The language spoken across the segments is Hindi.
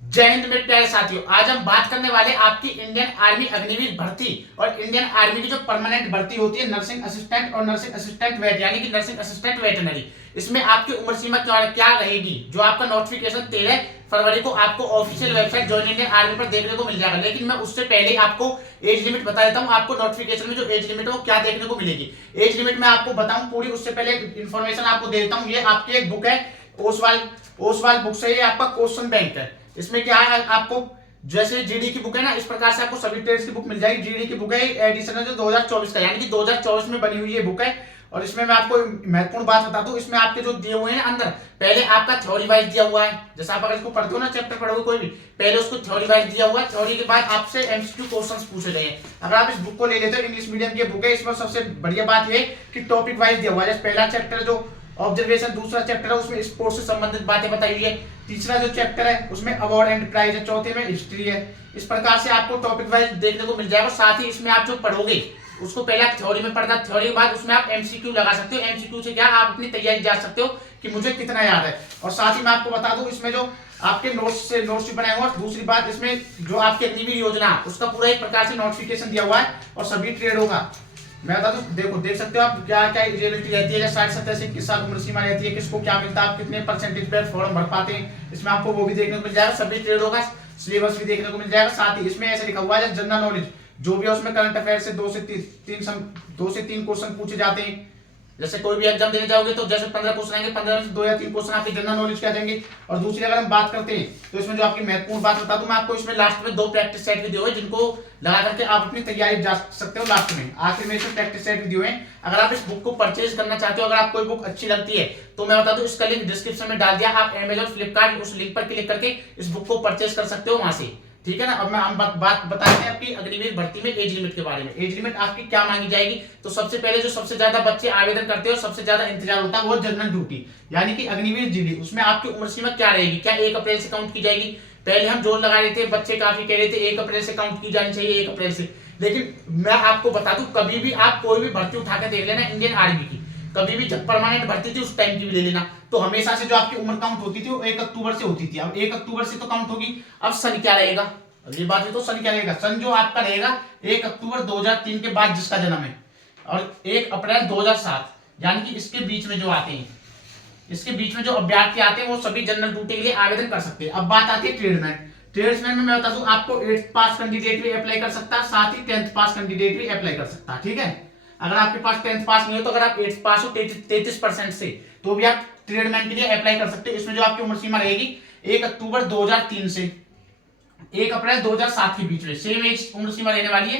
जय हिंद मेरे प्यारे साथियों। आज हम बात करने वाले आपकी इंडियन आर्मी अग्निवीर भर्ती और इंडियन आर्मी की जो परमानेंट भर्ती होती है नर्सिंग असिस्टेंट और नर्सिंग असिस्टेंट वेट यानी कि नर्सिंग असिस्टेंट वेटनरी। इसमें आपकी उम्र सीमा क्या रहेगी, जो आपका नोटिफिकेशन 13 फरवरी को आपको official website join Indian army पर देखने को मिल जाएगा। लेकिन मैं उससे पहले आपको एज लिमिट बता देता हूँ। आपको नोटिफिकेशन में जो एज लिमिट है वो क्या देखने को मिलेगी, एज लिमिट मैं आपको बताऊं पूरी, उससे पहले इन्फॉर्मेशन आपको दे देता हूँ। ये आपकी एक बुक है, ओसवाल ओसवाल बुक से, ये आपका क्वेश्चन बैंक है। इसमें क्या है, आपको जैसे जीडी की बुक है ना, इस प्रकार से आपको सभी ट्रेड्स की बुक मिल जाएगी। जीडी की बुक है, एडिशन है जो 2024 का, यानी कि 2024 में बनी हुई ये बुक है। और इसमें मैं आपको महत्वपूर्ण बात बता दूं, इसमें आपके जो दिए हुए हैं अंदर, पहले आपका थ्योरी वाइज दिया हुआ है। जैसे आप अगर इसको पढ़ते हो ना, चैप्टर पढ़ोगे कोई भी, पहले उसको थ्योरी वाइज दिया हुआ है। थ्योरी के बाद आपसे एमसीक्यू क्वेश्चंस पूछे गए हैं। अगर आप इस बुक को ले लेते हो, इंग्लिश मीडियम की बुक है, इसमें सबसे बढ़िया बात ये कि टॉपिक वाइज दिया हुआ है। जैसे पहला चैप्टर जो ऑब्जर्वेशन, दूसरा चैप्टर है उसमें स्पोर्ट्स से संबंधित बातें बताई हुई है, तीसरा जो चैप्टर है उसमें अवार्ड एंड प्राइज है, चौथे में हिस्ट्री है। इस प्रकार से आपको टॉपिक वाइज देखने को मिल जाएगा। साथ ही इसमें आप जो पढ़ोगे उसको पहले आप थ्योरी में पढ़ना, थ्योरी के बाद उसमें आप एमसीक्यू लगा सकते हो। एमसीक्यू से क्या आप अपनी तैयारी जा सकते हो कि मुझे कितना याद है। और साथ ही मैं आपको बता दूं, इसमें जो आपके नोट्स भी बनाए हुए हैं। दूसरी बात, इसमें जो आपकी अग्निवीर योजना उसका पूरा एक प्रकार से नोटिफिकेशन दिया हुआ है और सभी ट्रेडों का मैं बता दूं। देखो, देख सकते हो आप क्या क्या एलिजिबिलिटी रहती है। 60 70 से 21 साल उम्र सीमा रहती है, किसको क्या मिलता है, आप कितने परसेंटेज पे फॉर्म भर पाते हैं, इसमें आपको वो भी देखने को मिल जाएगा। सभी ट्रेडों का सिलेबस भी देखने को मिल जाएगा। साथ ही इसमें ऐसे लिखा हुआ है जनरल नॉलेज जो भी है उसमें करंट अफेयर से 2 से 3 क्वेश्चन पूछे जाते हैं। जैसे कोई भी एग्जाम देने जाओगे तो जैसे 15 क्वेश्चन आएंगे, 15 में से 2 या 3 क्वेश्चन आपके जनरल नॉलेज के आ जाएंगे। और दूसरी अगर हम बात करते हैं तो इसमें जो आपकी महत्वपूर्ण बात बता दूं मैं आपको, इसमें लास्ट में 2 प्रैक्टिस सेट वीडियो है जिनको लगा करके आप अपनी तैयारी जा सकते हो। लास्ट में आखिर में इसमें प्रैक्टिस सेट वीडियो है। अगर आप इस बुक को परचेज करना चाहते हो, अगर आपको कोई बुक अच्छी लगती है तो मैं बता दूं इसका लिंक डिस्क्रिप्शन में डाल दिया। आप अमेजॉन, फ्लिपकार्ट उस लिंक पर क्लिक करके इस बुक को परचेज कर सकते हो वहां से, ठीक है ना। अब मैं हम बात बताते हैं आपकी अग्निवीर भर्ती में एज लिमिट के बारे में। एज लिमिट आपकी क्या मांगी जाएगी, तो सबसे पहले जो सबसे ज्यादा बच्चे आवेदन करते हैं और सबसे ज्यादा इंतजार होता है वो जनरल ड्यूटी यानी कि अग्निवीर जीडी। उसमें आपकी उम्र सीमा क्या रहेगी, क्या 1 अप्रैल से काउंट की जाएगी। पहले हम जोर लगा रहे थे, बच्चे काफी कह रहे थे 1 अप्रैल से काउंट की जानी चाहिए, 1 अप्रैल से। लेकिन मैं आपको बता दूं, कभी भी आप कोई भी भर्ती उठा के देख लेना इंडियन आर्मी की, कभी भी जब परमानेंट भर्ती थी उस टाइम की भी ले लेना, तो हमेशा से जो आपकी उम्र काउंट होती थी वो 1 अक्टूबर से होती थी। अब 1 अक्टूबर से तो काउंट होगी। अब सन क्या रहेगा, अब ये बात है तो सन क्या रहेगा, सन जो आपका रहेगा 1 अक्टूबर 2003 के बाद जिसका जन्म है, और 1 अप्रैल 2007, यानी कि इसके बीच में जो आते हैं, इसके बीच में जो अभ्यर्थी आते हैं वो सभी जनरल ड्यूटी के लिए आवेदन कर सकते हैं। अब बात आती है ट्रेडमैन। ट्रेड्समैन में मैं बता दूं आपको 8th पास कैंडिडेट भी अप्लाई कर सकता है, साथ ही 10th पास कैंडिडेट भी अप्लाई कर सकता है, ठीक है। अगर आपके पास 10th पास नहीं हो तो अगर आप 8th पास हो 33% से, तो भी आप ट्रेडमैन के लिए अप्लाई कर सकते हो। इसमें जो आपकी उम्र सीमा रहेगी 1 अक्टूबर 2003 से 1 अप्रैल 2007 के बीच में, सेम एज उम्र सीमा रहने वाली है,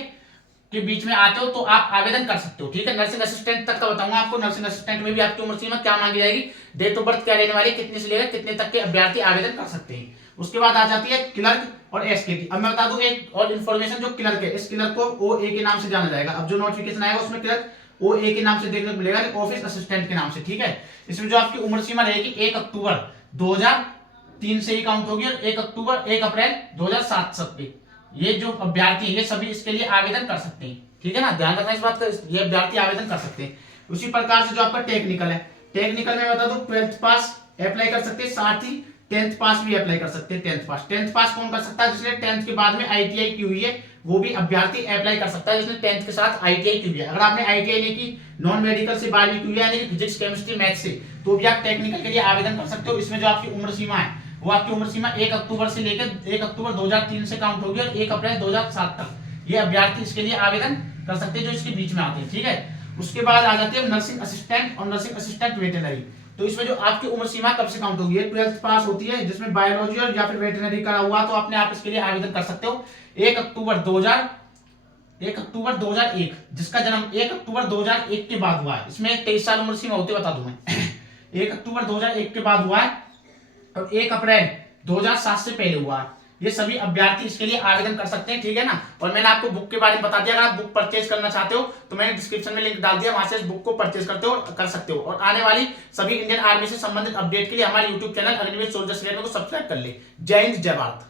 के बीच में आते हो तो आप आवेदन कर सकते हो, ठीक है। नर्सिंग असिस्टेंट तक का बताऊंगा आपको। नर्सिंग असिस्टेंट में भी आपकी उम्र सीमा क्या मांगी जाएगी, डेट ऑफ बर्थ क्या रहने वाली है, कितने से लेकर कितने तक के अभ्यर्थी आवेदन कर सकते हैं। उसके बाद आ जाती है क्लर्क और एसके की। अब मैं बता दूं एक और इन्फॉर्मेशन, जो क्लर्क है, इस क्लर्क को OA के नाम से जाना जाएगा। अब जो नोटिफिकेशन आएगा उसमें क्लर्क OA के नाम से देखने को मिलेगा, ऑफिस असिस्टेंट के नाम से, ठीक है। इसमें जो आपकी उम्र सीमा रहेगी 1 अक्टूबर 2003 से ही काउंट होगी और 1 अप्रैल 2007 तक के ये जो अभ्यर्थी है ये सभी इसके लिए आवेदन कर सकते हैं, ठीक है ना। ध्यान रखना इस बात का, ये अभ्यर्थी आवेदन कर सकते हैं। उसी प्रकार से जो आपका टेक्निकल है, टेक्निकल में बता दूं 12th पास अप्लाई कर सकते हैं, साथ ही 10th पास भी अप्लाई कर सकते हैं। 10th पास कौन कर सकता है, जिसने 10th के बाद में ITI की हुई है वो भी अभ्यर्थी अप्लाई कर सकता है, जिसने 10th के साथ ITI की हुई है। अगर आपने ITI नहीं की, नॉन मेडिकल से 12वीं की हुई है, यानी कि फिजिक्स, केमिस्ट्री, मैथ से, तो भी आप टेक्निकल के लिए आवेदन कर सकते हो। इसमें जो आपकी उम्र सीमा है वो आपकी उम्र सीमा 1 अक्टूबर से लेकर 1 अक्टूबर 2003 से काउंट होगी और 1 अप्रैल 2007 तक ये अभ्यर्थी इसके लिए आवेदन कर सकते हैं जो इसके बीच में आते हैं, ठीक है। उसके बाद आ जाती है नर्सिंग असिस्टेंट और नर्सिंग असिस्टेंट वेटनरी। तो इसमें जो आपकी उम्र सीमा कब से काउंट होगी, 12th पास होती है, जिसमें बायोलॉजी और या फिर वेटनरी करा हुआ तो अपने आप इसके लिए आवेदन कर सकते हो। 1 अक्टूबर 2001, जिसका जन्म 1 अक्टूबर 2001 के बाद हुआ है, इसमें 23 साल उम्र सीमा होती है, बता दूं मैं 1 अक्टूबर 2001 के बाद हुआ है और 1 अप्रैल 2007 से पहले हुआ है। ये सभी अभ्यर्थी इसके लिए आवेदन कर सकते हैं, ठीक है ना। और मैंने आपको बुक के बारे में बता दिया। अगर आप बुक परचेज करना चाहते हो तो मैंने डिस्क्रिप्शन में लिंक डाल दिया, वहां से इस बुक को परचेज करते हो कर सकते हो। और आने वाली सभी इंडियन आर्मी से संबंधित अपडेट के लिए हमारे यूट्यूब चैनल अग्निवीर सोल्जर्स को सब्सक्राइब कर ले। जय हिंद, जय भारत।